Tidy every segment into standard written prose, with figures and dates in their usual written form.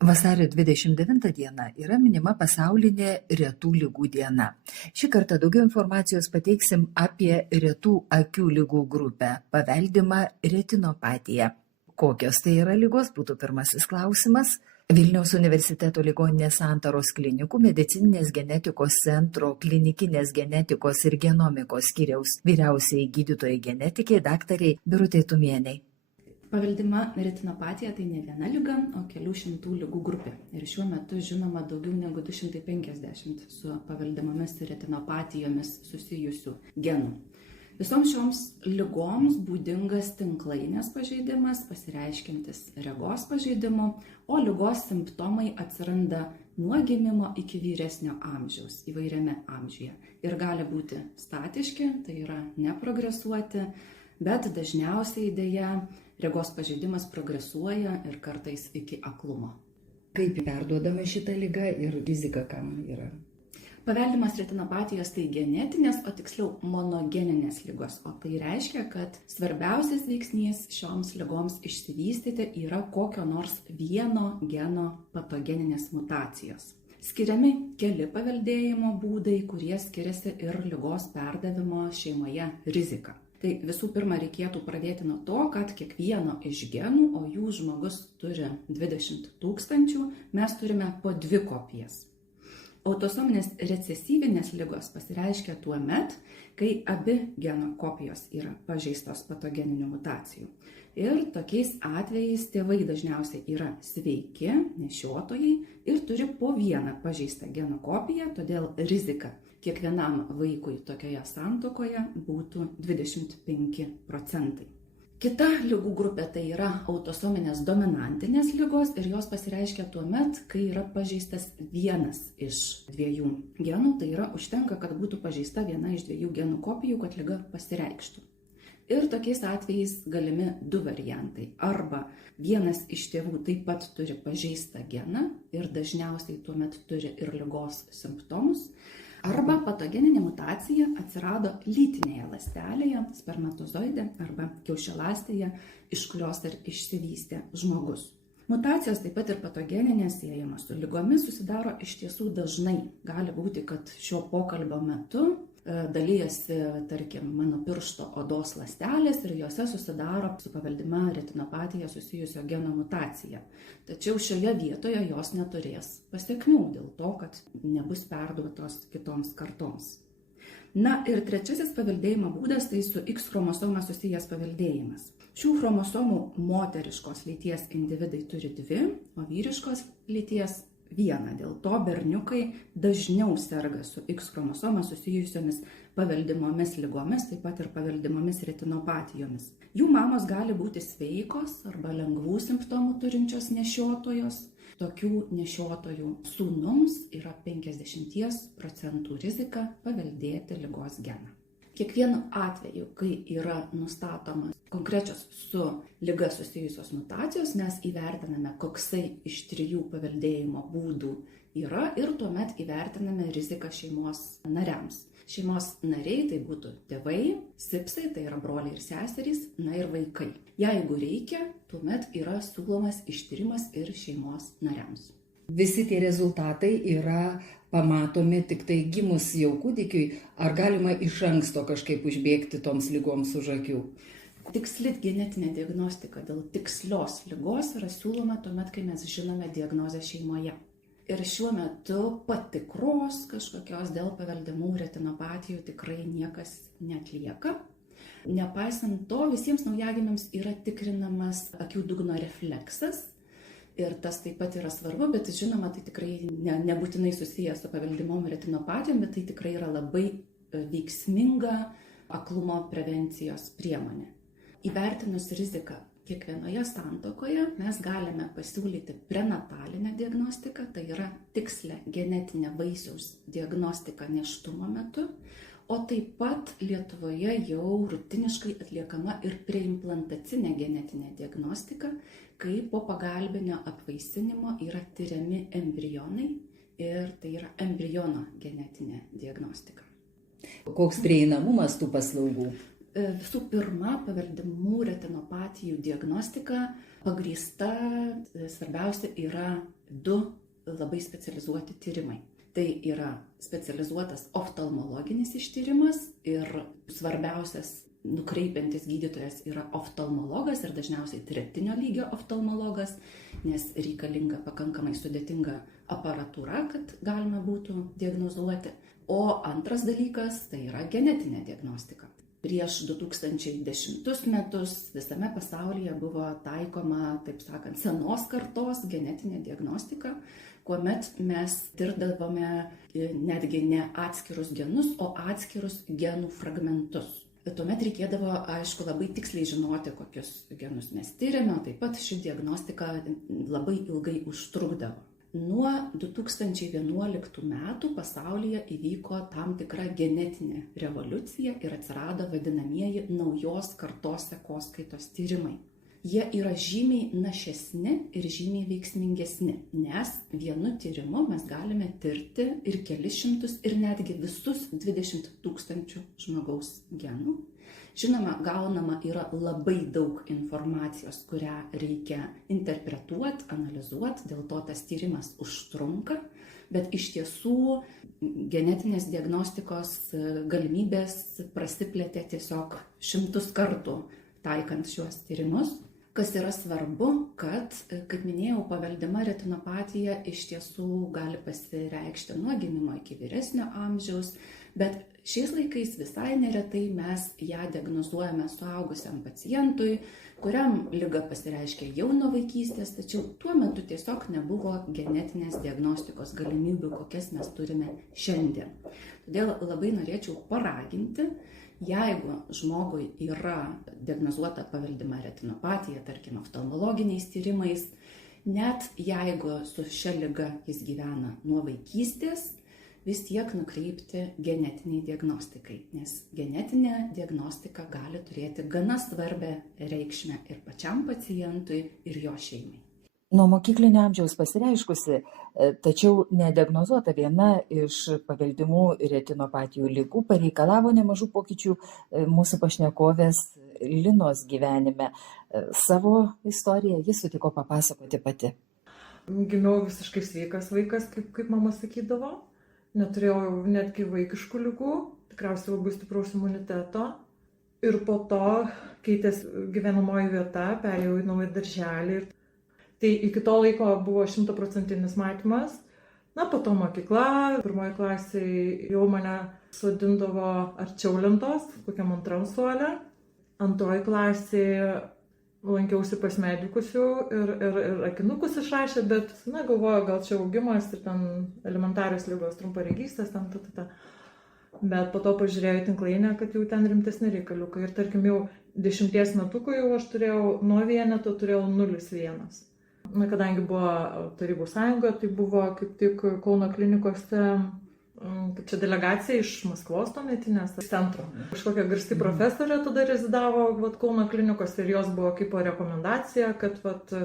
Vasario 29 diena yra minima pasaulinė retų ligų diena. Šį kartą daugiau informacijos pateiksim apie retų akių ligų grupę – paveldimą retinopatiją. Kokios tai yra ligos, būtų pirmasis klausimas. Vilniaus universiteto ligoninės Santaros klinikų medicininės genetikos centro klinikinės genetikos ir genomikos skyriaus vyriausiai gydytojai genetikė daktarė Birutė Tumienė. Paveldima retinopatija tai ne viena liga, o kelių šimtų ligų grupė. Ir šiuo metu žinoma daugiau negu 250 su paveldimomis retinopatijomis susijusių genų. Visoms šioms ligoms būdingas tinklainės pažeidimas, pasireiškiantis regos pažeidimu, o ligos simptomai atsiranda nuo gimimo iki vyresnio amžiaus, įvairiame amžiuje. Ir gali būti statiški, tai yra neprogresuoti, bet dažniausiai dėja regos pažeidimas progresuoja ir kartais iki aklumo. Kaip perduodama šita liga ir rizika kam yra? Paveldimas retinopatijos tai genetinės, o tiksliau monogeninės ligos. O tai reiškia, kad svarbiausias veiksnys šioms ligoms išsivystyti yra kokio nors vieno geno patogeninės mutacijos. Skiriami keli paveldėjimo būdai, kurie skiriasi ir ligos perdavimo šeimoje rizika. Tai visų pirma reikėtų pradėti nuo to, kad kiekvieno iš genų, o jų žmogus turi 20 000, mes turime po 2 kopijas. Autosominės recesyvinės ligos pasireiškia tuo met, kai abi geno kopijos yra pažeistos patogeninių mutacijų. Ir tokiais atvejais tėvai dažniausiai yra sveiki, nešiotojai ir turi po vieną pažeistą geno kopiją, todėl rizika kiekvienam vaikui tokioje santuokoje būtų 25%. Kita ligų grupė tai yra autosominės dominantinės ligos ir jos pasireiškia tuo met, kai yra pažeistas vienas iš 2 genų, tai yra užtenka, kad būtų pažeista viena iš 2 genų kopijų, kad liga pasireikštų. Ir tokiais atvejais galimi 2 variantai. Arba vienas iš tėvų taip pat turi pažeistą geną ir dažniausiai tuo met turi ir ligos simptomus. Arba patogeninė mutacija atsirado lytinėje ląstelėje, spermatozoide arba kiaušialąstėje, iš kurios ir išsivystė žmogus. Mutacijos taip pat ir patogeninės siejamos su ligomis susidaro iš tiesų dažnai. Gali būti, kad šio pokalbio metu dalyjasi, tarkim, mano piršto odos ląstelės ir jose susidaro su paveldima retinopatija susijusio geno mutacija. Tačiau šioje vietoje jos neturės pasekmių dėl to, kad nebus perduotos kitoms kartoms. Na ir trečiasis paveldėjimo būdas tai su X chromosoma susijęs paveldėjimas. Šių chromosomų moteriškos lyties individai turi 2, o vyriškos lyties 1. Dėl to berniukai dažniau serga su X chromosoma susijusiomis paveldimomis ligomis, taip pat ir paveldimomis retinopatijomis. Jų mamos gali būti sveikos arba lengvų simptomų turinčios nešiotojos. Tokių nešiotojų sūnums yra 50% rizika paveldėti ligos geną. Kiekvienu atveju, kai yra nustatomas konkrečios su liga susijusios mutacijos, mes įvertiname, koksai iš 3 paveldėjimo būdų yra ir tuomet įvertiname riziką šeimos nariams. Šeimos nariai tai būtų tėvai, sipsai, tai yra broliai ir seserys, na ir vaikai. Jeigu reikia, tuomet yra siūlomas ištyrimas ir šeimos nariams. Visi tie rezultatai yra pamatomi tik tai gimus jau kūdikiui, ar galima iš anksto kažkaip užbėgti toms ligoms už akių? Tiksli genetinė diagnostika dėl tikslios ligos yra siūloma tuomet, kai mes žinome diagnozę šeimoje. Ir šiuo metu patikros kažkokios dėl paveldimų retinopatijų tikrai niekas neatlieka. Nepaisant to, visiems naujagimiams yra tikrinamas akių dugno refleksas. Ir tas taip pat yra svarbu, bet žinoma, tai tikrai nebūtinai susijęs su paveldimom retinopatijom, bet tai tikrai yra labai veiksminga aklumo prevencijos priemonė. Įvertinus riziką kiekvienoje santuokoje mes galime pasiūlyti prenatalinę diagnostiką, tai yra tikslę genetinę vaisiaus diagnostiką nėštumo metu, o taip pat Lietuvoje jau rutiniškai atliekama ir preimplantacinė genetinė diagnostika, kai po pagalbinio apvaisinimo yra tiriami embrionai ir tai yra embriono genetinė diagnostika. Koks prieinamumas tų paslaugų? Visų pirma, paveldimų retinopatijų diagnostika pagrįsta, svarbiausia, yra 2 labai specializuoti tyrimai. Tai yra specializuotas oftalmologinis ištyrimas ir svarbiausias nukreipiantis gydytojas yra oftalmologas ir dažniausiai 3 lygio oftalmologas, nes reikalinga pakankamai sudėtinga aparatūra, kad galima būtų diagnozuoti. O antras dalykas tai yra genetinė diagnostika. Prieš 2010 metus visame pasaulyje buvo taikoma, taip sakant, senos kartos genetinė diagnostika, kuomet mes tirdavome netgi ne atskirus genus, o atskirus genų fragmentus. Tuomet reikėdavo, aišku, labai tiksliai žinoti, kokius genus mes tyrėme, taip pat ši diagnostika labai ilgai užtrukdavo. Nuo 2011 metų pasaulyje įvyko tam tikra genetinė revoliucija ir atsirado vadinamieji naujos kartos sekoskaitos tyrimai. Jie yra žymiai našesni ir žymiai veiksmingesni, nes vienu tyrimu mes galime tirti ir kelis šimtus ir netgi visus 20 000 žmogaus genų. Žinoma, gaunama yra labai daug informacijos, kurią reikia interpretuoti, analizuoti, dėl to tas tyrimas užtrunka, bet iš tiesų genetinės diagnostikos galimybės prasiplėtė tiesiog 100 kartų taikant šiuos tyrimus. Kas yra svarbu, kad, kaip minėjau, paveldima retinopatija iš tiesų gali pasireikšti nuo gimimo iki vyresnio amžiaus, bet šiais laikais visai neretai mes ją diagnozuojame suaugusiam pacientui, kuriam liga pasireiškia jau nuo vaikystės, tačiau tuo metu tiesiog nebuvo genetinės diagnostikos galimybių, kokias mes turime šiandien. Todėl labai norėčiau paraginti, jeigu žmogui yra diagnozuota paveldima retinopatija, tarkim, oftalmologiniais tyrimais, net jeigu su šia liga jis gyvena nuo vaikystės, vis tiek nukreipti genetiniai diagnostikai, nes genetinė diagnostika gali turėti gana svarbę reikšmę ir pačiam pacientui, ir jo šeimai. Nuo mokyklinio amžiaus pasireiškusi, tačiau nediagnozuota viena iš paveldimų retinopatijų ligų pareikalavo nemažų pokyčių mūsų pašnekovės Linos gyvenime. Savo istoriją jis sutiko papasakoti pati. Gimiau visiškai sveikas vaikas, kaip mama sakydavo. Neturėjau netgi vaikiškų ligų, tikriausiai labai stipraus imuniteto. Ir po to keitės gyvenamoji vieta, perėjau į naują darželį. Tai iki to laiko buvo 100% matymas. Na, po to mokykla, 1 klasėje jau mane sodindavo arčiau lentos, kokiam 2 suole. 2 klasėje lankiausi pas medikus jau ir akinukus išrašė, bet, na, galvoju, gal čia augimas ir ten elementarios ligos, trumparegystės, Bet po to pažiūrėjau į tinklainę, kad jau ten rimtesni reikaliukai. Ir tarkim, jau 10 metukų jau aš turėjau nuo vieneto, turėjau 0,1. Na, kadangi buvo Tarybų sąjunga, tai buvo kaip tik Kauno klinikose, čia delegacija iš Maskvos tuometinės centro. Kažkokia garsti profesorė tada rezidavo Kauno klinikose ir jos buvo kaip rekomendacija, kad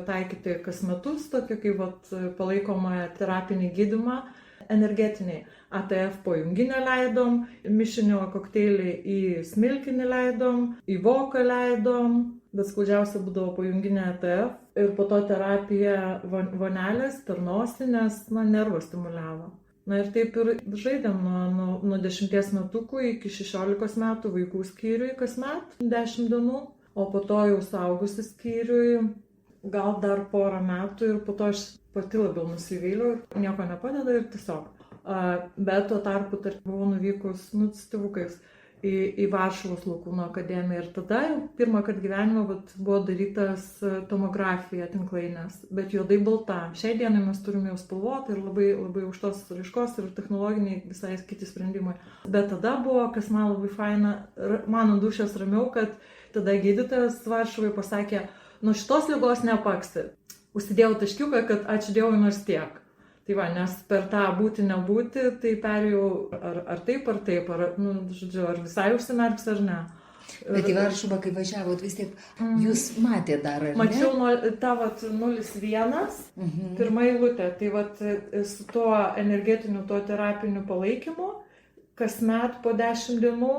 taikyti kas metus tokį kaip palaikomą terapinį gydymą energetiniai. ATF po junginę leidom, mišinio kokteilį į smilkinį leidom, į voką leidom, bet skaudžiausia būdavo po junginę ATF ir po to terapija vonelės per nosį, nes nervą stimuliavo. Na ir taip ir žaidėm nuo 10 metukų iki 16 metų vaikų skyriui kasmet 10 dienų, o po to jau suaugusių skyriui gal dar porą metų ir po to aš pati labiau nusivyliau, nieko nepadeda ir tiesiog. Bet tuo tarpu buvau nuvykus su tėvukais į Varšuvos Lakūnų akademiją ir tada pirmą kartą gyvenime buvo darytas tomografija tinklainės, bet juodai balta. Šiai dienai mes turime jau spalvotą ir labai, labai aukštos raiškos ir technologiniai visai kiti sprendimai. Bet tada buvo, kas man labai faina, mano dušės ramiau, kad tada gydytojas Varšuvai pasakė, nuo šitos ligos nepaksi. Užsidėjau taškiuką, kad ačiū Dievui nors tiek. Tai va, nes per tą būti nebūti, tai perėjau ar taip, ar visai užsimerks, ar ne. Bet į Varšuvą, kai važiavot, vis tiek jūs matėte dar, ar ne? Mačiau tą 0,1, pirmą eilutę, tai su tuo energetiniu, tuo terapiniu palaikymu, kasmet po 10 dienų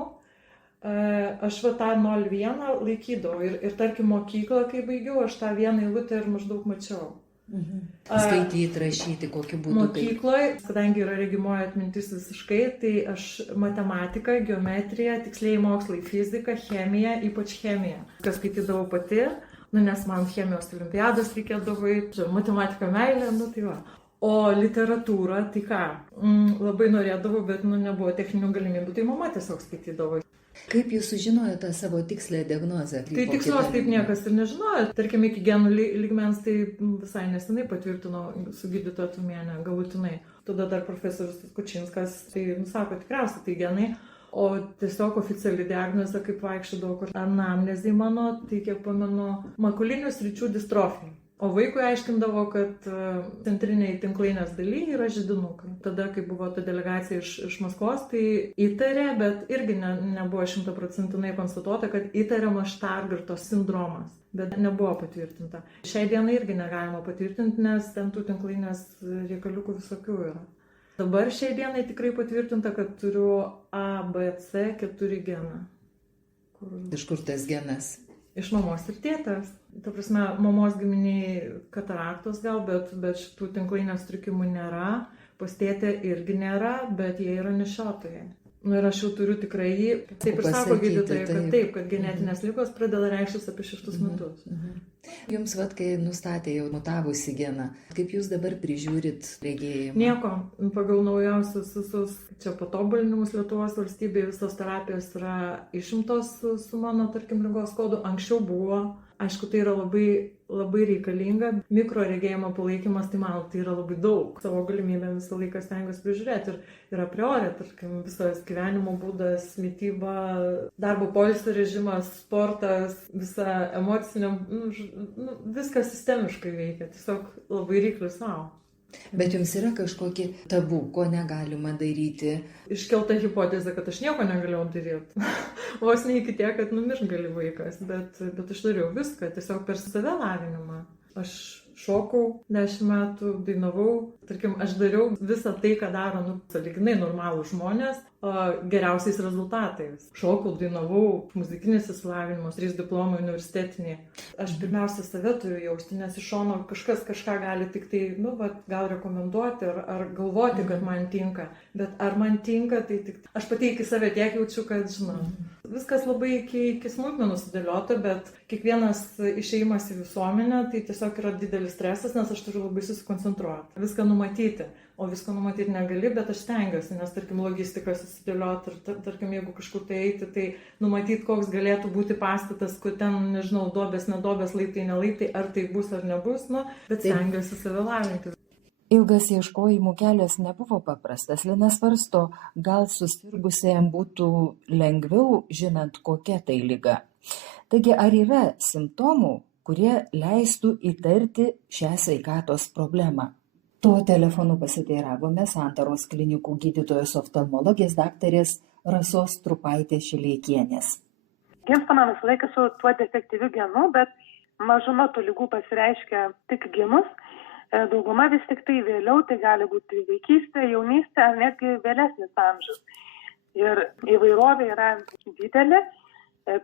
Aš va tą 0,1 laikydavau ir tarkim mokyklą, kai baigiau, aš tą vieną eilutę ir maždaug mačiau. Skaityti, rašyti, kokiu būdu. Mokykloje, kadangi yra regimoji atmintis visiškai, tai aš matematiką, geometriją, tikslieji mokslai, fiziką, chemiją, ypač chemiją. Kas skaitydavau pati, nes man chemijos olimpiadas reikėdavo, matematika meilė, tai va. O literatūrą, tai ką, labai norėdavau, bet nebuvo techninių galimybių, tai mama tiesiog skaitydavo. Kaip jūs sužinojote savo tikslę diagnozę? Tai tikslios taip niekas ir nežinojo. Tarkim, iki genų lygmens tai visai nesenai patvirtino su gydytoja Tumienė, galutinai. Tada dar profesorius Kučinskas, tai sako, tikriausiai tai genai. O tiesiog oficiali diagnozė, kaip vaikščiodavo, kur anamnezė mano, tai kiek pamenu, makulinių sričių distrofija. O vaikui aiškindavo, kad centriniai tinklainės daly yra židinukai. Tada, kai buvo ta delegacija iš Maskvos, tai įtarė, bet irgi nebuvo 100% konstatuota, kad įtariamas Štargarto sindromas, bet nebuvo patvirtinta. Šiai dienai irgi negalima patvirtinti, nes ten tų tinklainės reikaliukų visokių yra. Dabar šiai dienai tikrai patvirtinta, kad turiu ABC4 geną. Iš kur tas genas? Iš mamos ir tėtės. Ta prasme, mamos giminiai kataraktos gal, bet šitų tinklainės sutrikimų nėra. Pas tėtę irgi nėra, bet jie yra nešiotojai. Ir aš jau turiu tikrai jį. Taip ir sako gydytojai, kad genetinės ligos pradeda reikštis apie 6 metus. Jums, kai nustatė jau mutavusi geną, kaip jūs dabar prižiūrit regėjimą? Nieko. Pagal naujausius visus čia patobulinimus Lietuvos valstybėje visos terapijos yra išimtos su mano, tarkim, ligos kodu. Anksčiau buvo. Aišku, tai yra labai reikalinga. Mikroregėjimo palaikymas, tai man tai yra labai daug. Savo galimybę visą laiką stengiuosi prižiūrėti. Ir a priori, tarkim, visas gyvenimo būdas, mityba, darbo poilsio režimas, sportas, visa emocinė, viskas sistemiškai veikia. Tiesiog labai reikliu savo. Bet jums yra kažkokie tabu, ko negalima daryti? Iškelta hipotezė, kad aš nieko negalėjau daryti. Vos ne iki tiek, kad numirti gali vaikas, bet aš dariau viską, tiesiog per save lavinimą. Aš šokau 10 metų, dainavau, tarkim, aš dariau visą tai, ką daro sąlyginai normalūs žmonės, geriausiais rezultatais. Šokau, dainavau, muzikinis išsilavinimas, 3 diplomai universitetiniai. Aš pirmiausia save turiu jausti, nes iš šono kažkas kažką gali tik tai, gal rekomenduoti ar galvoti, kad man tinka. Bet ar man tinka, tai tik aš pati iki save tiek jaučiu, kad žinau. Viskas labai iki smulkmenų sudėliota, bet kiekvienas išėjimas į visuomenę, tai tiesiog yra didelis stresas, nes aš turiu labai susikoncentruoti. Viską numatyti. O visko numatyti negali, bet aš stengiuosi, nes, tarkim, logistiką susidėlioti ir, tarkim, jeigu kažkur tai eiti, tai numatyti, koks galėtų būti pastatas, kur ten, nežinau, duobės, nedobės, laiptai, nelaiptai, ar tai bus ar nebus, bet stengiuosi save lavinti. Ilgas ieškojimų kelias nebuvo paprastas. Lina svarsto, gal susirgusiem būtų lengviau, žinant, kokia tai liga. Taigi, ar yra simptomų, kurie leistų įtarti šią sveikatos problemą? Tuo telefonu pasiteiravome Santaros klinikų gydytojos oftalmologės daktarės Rasos Trupaitės Šileikienės. Gimstama visą laiką su tuo defektyviu genu, bet mažuma tų ligų pasireiškia tik gimus. Dauguma vis tik tai vėliau, tai gali būti vaikystė, jaunystė ar netgi vėlesnis amžius. Ir įvairovė yra didelė,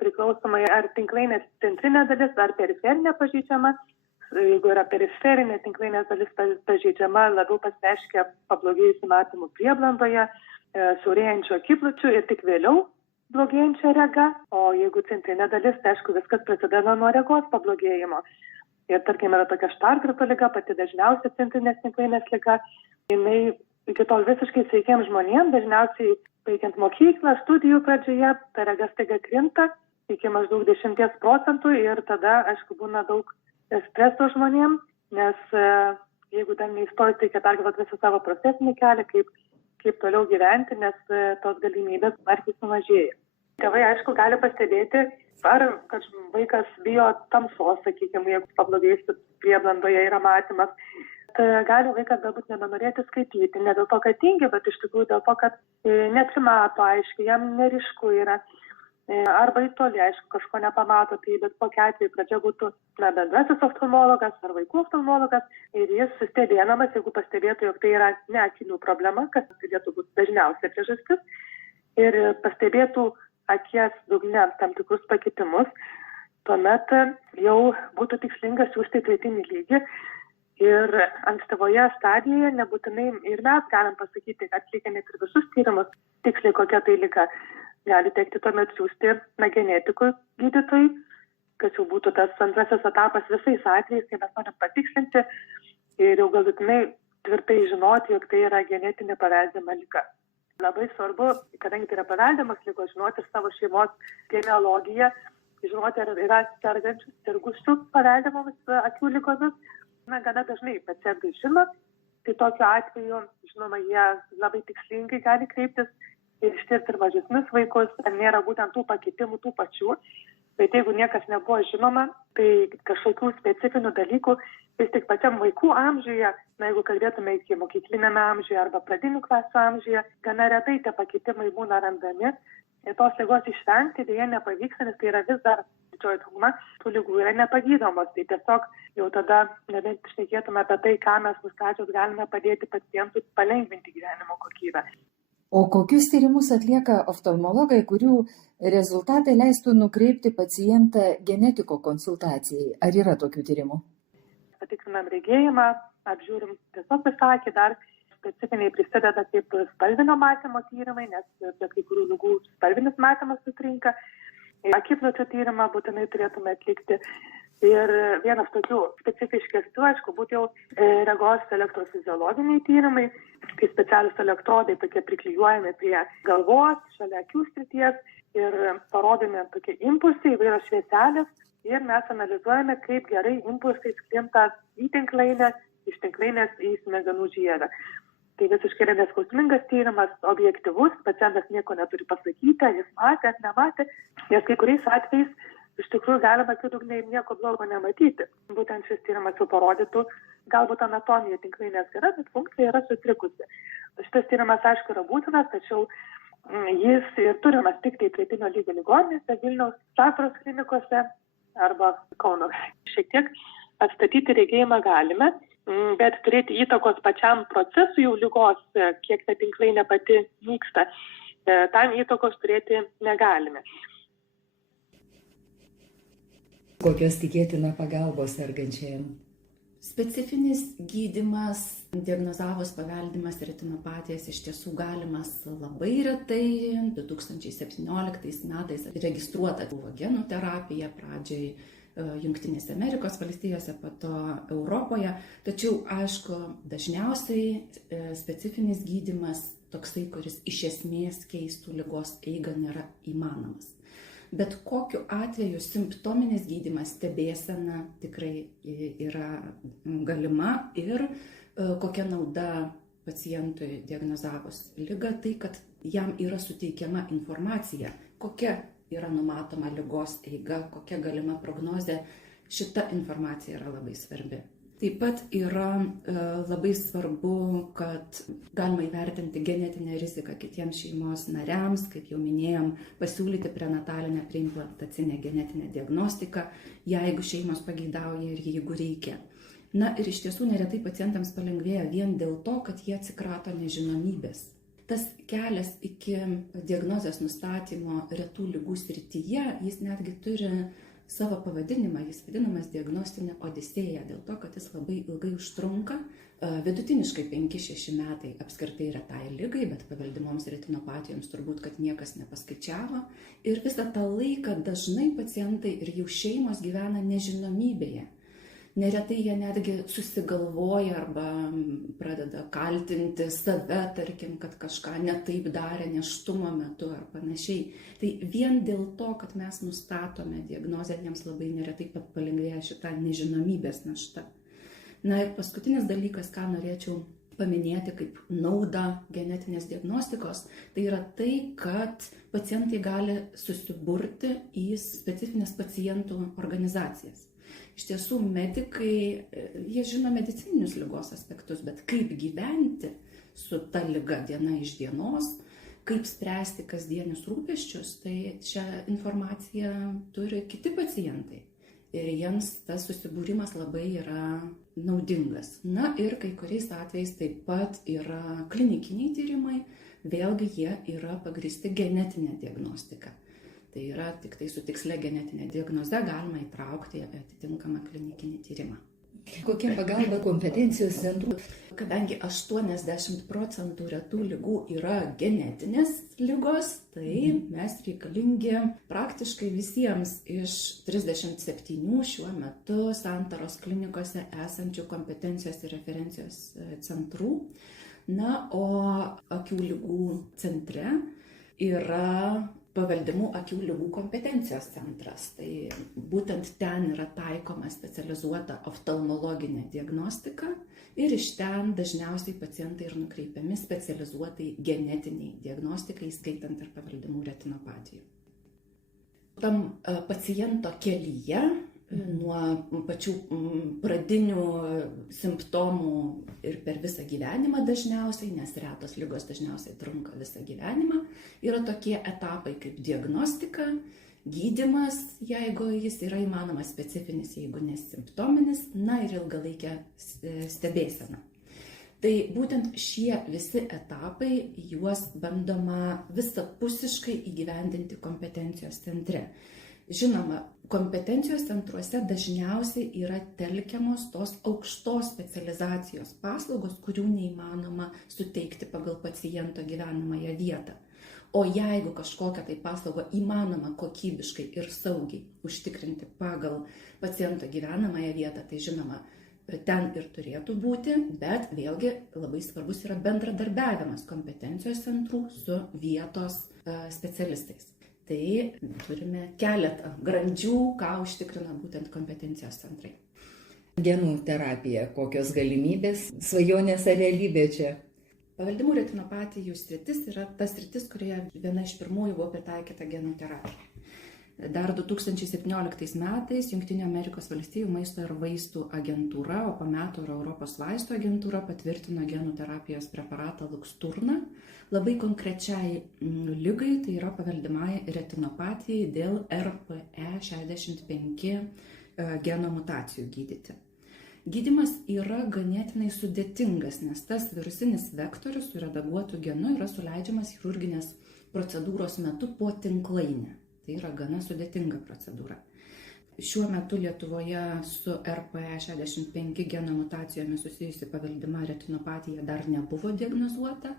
priklausomai ar tinklainės centrinė dalis, ar periferinė pažeidžiama. Jeigu yra periferinė tinklainės dalis pažeidžiama, labiau pasireiškia pablogėjusių matymų prieblandoje, siaurėjančių akipločių ir tik vėliau blogėjančia rega. O jeigu centrinė dalis, tai aišku, viskas prasideda nuo regos pablogėjimo. Ir tarkim, yra tokia Štargarto liga, pati dažniausia centrinės tinklainės liga. Jinai iki tol visiškai sveikiems žmonėms, dažniausiai baigiant mokyklą, studijų pradžioje, ta rega staiga krinta iki maždaug 10% ir tada, aišku, būna daug streso žmonėms, nes jeigu dar neįstojate, reikia pergalvoti visą savo profesinį kelią, kaip toliau gyventi, nes tos galimybės smarkiai sumažėja. Tėvai, aišku, gali pastebėti, ar kad vaikas bijo tamsos, sakykime, jeigu pablogėjusi prieblandoje yra matymas. Gali vaikas galbūt nebenorėti skaityti, ne dėl to, kad tingi, bet iš tikrųjų dėl to, kad nesimato aiškiai, jam nerišku yra. Arba į toli, aišku, kažko nepamato, tai bet kokia atveju pradžia būtų bendrasis oftalmologas ar vaikų oftalmologas ir jis stebėdamas, jeigu pastebėtų, jog tai yra ne akinių problema, kas galėtų būti dažniausia priežastis, ir pastebėtų akies dugne tam tikrus pakitimus, tuomet jau būtų tikslinga siųsti į tretinį lygį. Ir ankstyvoje stadijoje nebūtinai ir mes galim pasakyti, kad atlikę net ir visus tyrimus, tiksliai kokia tai liga, gali tekti tuomet siųsti genetikui gydytojui, kas jau būtų tas antrasis etapas visais atvejais, kai mes norim patikslinti ir jau galutinai tvirtai žinoti, jog tai yra genetinė paveldima liga. Labai svarbu, kadangi tai yra paveldimas ligos, žinoti savo šeimos genealogiją, žinoti, ar yra sergusių paveldimomis akių ligomis. Gana dažnai pacientai žino, tai tokiu atveju, žinoma, jie labai tikslingai gali kreiptis ir ištirti ir mažesnius vaikus, ar nėra būtent tų pakitimų tų pačių. Bet jeigu niekas nebuvo žinoma, tai kažkokių specifinių dalykų vis tik pačiam vaikų amžiuje, jeigu kalbėtume iki mokyklinėme amžiuje arba pradinių klasių amžiuje, gana retai tie pakitimai būna randami. Ir tos ligos išvengti dėja nepavyksta, nes tai yra vis dar didžioji dauguma tų ligų yra nepagydomos. Tai tiesiog jau tada nebent šnekėtume apie tai, ką mes nustačius galime padėti pacientui palengvinti gyvenimo kokybę. O kokius tyrimus atlieka oftalmologai, kurių rezultatai leistų nukreipti pacientą genetiko konsultacijai? Ar yra tokių tyrimų? Patikrinam regėjimą, apžiūrim tiesiog visą akį, dar specifiniai prisideda kaip spalvinio matymo tyrimai, nes prie kai kurių ligų spalvinis matymas sutrinka. Akipločio tyrimą būtinai turėtume atlikti. Ir vienas tokių specifiškesnių, aišku, būtų jau regos elektrofiziologiniai tyrimai, kai specialius elektrodai tokie priklijuojami prie galvos, šalia akių srities ir parodomi tokie impulsai, įvairios švieselės ir mes analizuojame, kaip gerai impulsai sklinda į tinklainę, iš tinklainės į smegenų žievę. Tai visiškai yra neskausmingas tyrimas, objektyvus, pacientas nieko neturi pasakyti, jis matė, nematė, nes kai kuriais atvejais iš tikrųjų galima akių dugne ir nieko blogo nematyti. Būtent šis tyrimas jau parodytų, galbūt anatomija tinklainės gera, bet funkcija yra sutrikusi. Šitas tyrimas, aišku, yra būtinas, tačiau jis ir turimas tik tai tretinio lygio ligoninėse, Vilniaus Santaros klinikose arba Kauno. Šiek tiek atstatyti regėjimą galime, bet turėti įtakos pačiam procesui jau ligos, kiek ta tinklainė pati vyksta, tam įtakos turėti negalime. Kokios tikėtina pagalbos sergančiajam? Specifinis gydymas, diagnozavus paveldimas retinopatijas, iš tiesų galimas labai retai. 2017 metais registruota buvo genų terapija, pradžiai Jungtinėse Amerikos valstijose, po to Europoje. Tačiau, aišku, dažniausiai specifinis gydymas toksai, kuris iš esmės keistų ligos eigą, nėra įmanomas. Bet kokiu atveju simptominis gydymas, stebėsena tikrai yra galima ir kokia nauda pacientui diagnozavus ligą, tai kad jam yra suteikiama informacija, kokia yra numatoma ligos eiga, kokia galima prognozė, šita informacija yra labai svarbi. Taip pat yra labai svarbu, kad galima įvertinti genetinę riziką kitiems šeimos nariams, kaip jau minėjom, pasiūlyti prenatalinę preimplantacinę genetinę diagnostiką, jeigu šeimos pageidauja ir jeigu reikia. Na ir iš tiesų neretai pacientams palengvėja vien dėl to, kad jie atsikrato nežinomybės. Tas kelias iki diagnozės nustatymo retų ligų srityje, jis netgi turi savo pavadinimą, jis vadinamas diagnostinė odisėja, dėl to, kad jis labai ilgai užtrunka, vidutiniškai 5-6 metai apskritai retai ligai, bet paveldimoms retinopatijoms turbūt, kad niekas nepaskaičiavo. Ir visą tą laiką dažnai pacientai ir jų šeimos gyvena nežinomybėje. Neretai jie netgi susigalvoja arba pradeda kaltinti save, tarkim, kad kažką netaip darė nėštumo metu ar panašiai. Tai vien dėl to, kad mes nustatome diagnozę, jiems labai neretai palengvėja šitą nežinomybės našta. Na ir paskutinis dalykas, ką norėčiau paminėti kaip naudą genetinės diagnostikos, tai yra tai, kad pacientai gali susiburti į specifines pacientų organizacijas. Iš tiesų, medikai, jie žino medicininius ligos aspektus, bet kaip gyventi su ta liga diena iš dienos, kaip spręsti kasdienius rūpesčius, tai šią informaciją turi kiti pacientai. Ir jiems tas susibūrimas labai yra naudingas. Na ir kai kuriais atvejais taip pat yra klinikiniai tyrimai, vėlgi jie yra pagrįsti genetinė diagnostika. Tai yra tik tai su tikslia genetinė diagnoze galima įtraukti atitinkamą klinikinį tyrimą. Kokia pagalba kompetencijos centrų? Kadangi 80% retų ligų yra genetinės ligos, tai mes reikalingi praktiškai visiems iš 37 šiuo metu Santaros klinikose esančių kompetencijos ir referencijos centrų. Na, o akių ligų centre yra paveldimų akių ligų kompetencijos centras. Tai būtent ten yra taikoma specializuota oftalmologinė diagnostika ir iš ten dažniausiai pacientai ir nukreipiami specializuotai genetiniai diagnostikai, įskaitant ir paveldimų retinopatijų. Tam paciento kelyje nuo pačių pradinių simptomų ir per visą gyvenimą dažniausiai, nes retos ligos dažniausiai trunka visą gyvenimą, yra tokie etapai kaip diagnostika, gydymas, jeigu jis yra įmanomas, specifinis, jeigu nesimptominis, na ir ilgalaikė stebėsena. Tai būtent šie visi etapai, juos bandoma visapusiškai įgyvendinti kompetencijos centre. Žinoma, kompetencijos centruose dažniausiai yra telkiamos tos aukštos specializacijos paslaugos, kurių neįmanoma suteikti pagal paciento gyvenamąją vietą. O jeigu kažkokią tai paslaugą įmanoma kokybiškai ir saugiai užtikrinti pagal paciento gyvenamąją vietą, tai žinoma, ten ir turėtų būti, bet vėlgi labai svarbus yra bendradarbiavimas kompetencijos centrų su vietos specialistais. Tai turime keletą grandžių, ką užtikrina būtent kompetencijos centrai. Genų terapija, kokios galimybės, svajonės ar realybė čia? Paveldimų retinopatijų sritis yra ta sritis, kurioje viena iš pirmųjų buvo pritaikyta genų terapija. Dar 2017 metais Jungtinių Amerikos valstijų maisto ir vaistų agentūra, o po metų ir Europos vaistų agentūra patvirtino genų terapijos preparatą Luxturna labai konkrečiai ligai, tai yra paveldimai retinopatijai dėl RPE65 geno mutacijų gydyti. Gydymas yra ganėtinai sudėtingas, nes tas virusinis vektorius su redaguotu genu yra suleidžiamas chirurginės procedūros metu po tinklainę. Tai yra gana sudėtinga procedūra. Šiuo metu Lietuvoje su RPE65 geno mutacijomis susijusi paveldima retinopatija dar nebuvo diagnozuota.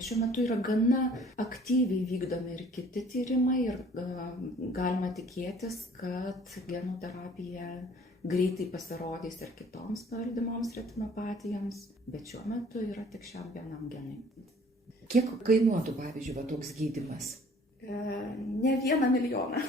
Šiuo metu yra gana aktyviai vykdomi ir kiti tyrimai ir galima tikėtis, kad genų terapija greitai pasirodys ir kitoms paveldimoms retinopatijoms, bet šiuo metu yra tik šiam vienam genui. Kiek kainuotų, pavyzdžiui, toks gydymas? Ne 1 milijoną.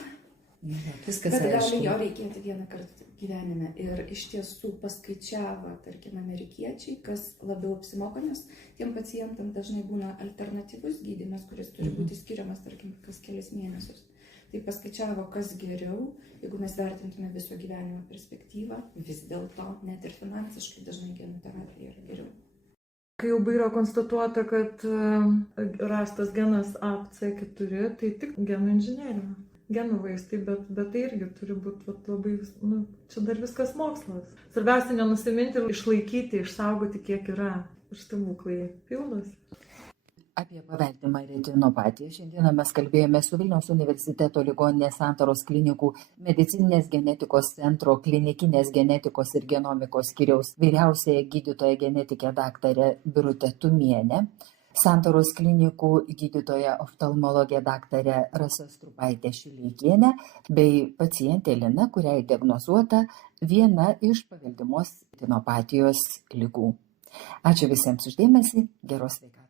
Viskas bet gali aišku. jo reikėti vieną kartą gyvenime. Ir iš tiesų paskaičiavo, tarkim, amerikiečiai, kas labiau apsimoka, nes tiem pacientam dažnai būna alternatyvus gydymas, kuris turi būti skiriamas, tarkim, kas kelis mėnesius. Tai paskaičiavo, kas geriau, jeigu mes vertintume viso gyvenimo perspektyvą, vis dėlto net ir finansiškai dažnai genų terapija yra geriau. Kai jau yra konstatuota, kad rastas genas APC4, tai tik genų inžinerija, genų vaistai, bet tai irgi turi būti labai, čia dar viskas mokslas. Svarbiausia nenusiminti ir išlaikyti, išsaugoti, kiek yra. Ir stebuklai pildosi. Apie paveldimą retinopatiją šiandieną mes kalbėjome su Vilniaus universiteto ligoninės Santaros klinikų medicininės genetikos centro klinikinės genetikos ir genomikos skyriaus vyriausiąja gydytoja genetikė daktarė Birutė Tumienė, Santaros klinikų gydytoja oftalmologė daktarė Rasa Strupaitė Šileikienė bei pacientė Lina, kuriai diagnozuota viena iš paveldimos retinopatijos ligų. Ačiū visiems už dėmesį, geros sveikatos.